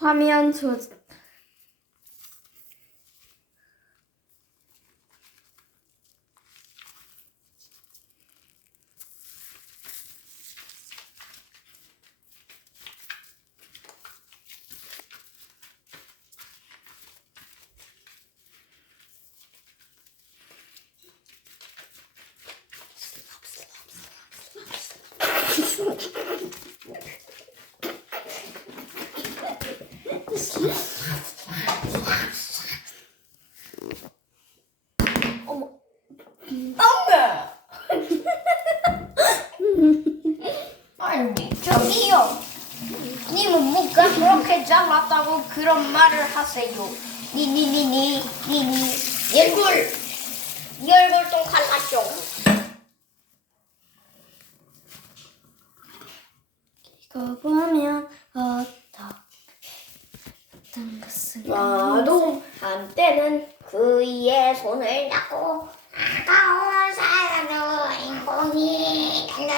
화면 조 어머. 엄마! 아니, 저기요. 님은 뭐가 그렇게 잘났다고 그런 말을 하세요. 니니니니, 니니. 얼굴! 이 얼굴 좀 갈라줘. 이거 보면 어떤 것을 나도 한때는 그이의 손을 잡고 아까운 사랑의 인공이 달려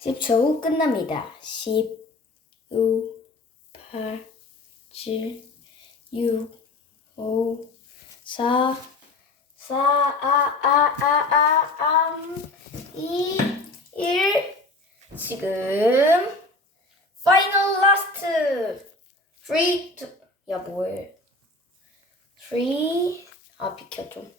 10초 후 끝납니다. 10, 5, 8, 7, 6, 5, 4, 4, 아, 아, 아, 아, 지금 파이널 라스트 3 2, 야 뭐해 3아 비켜 좀.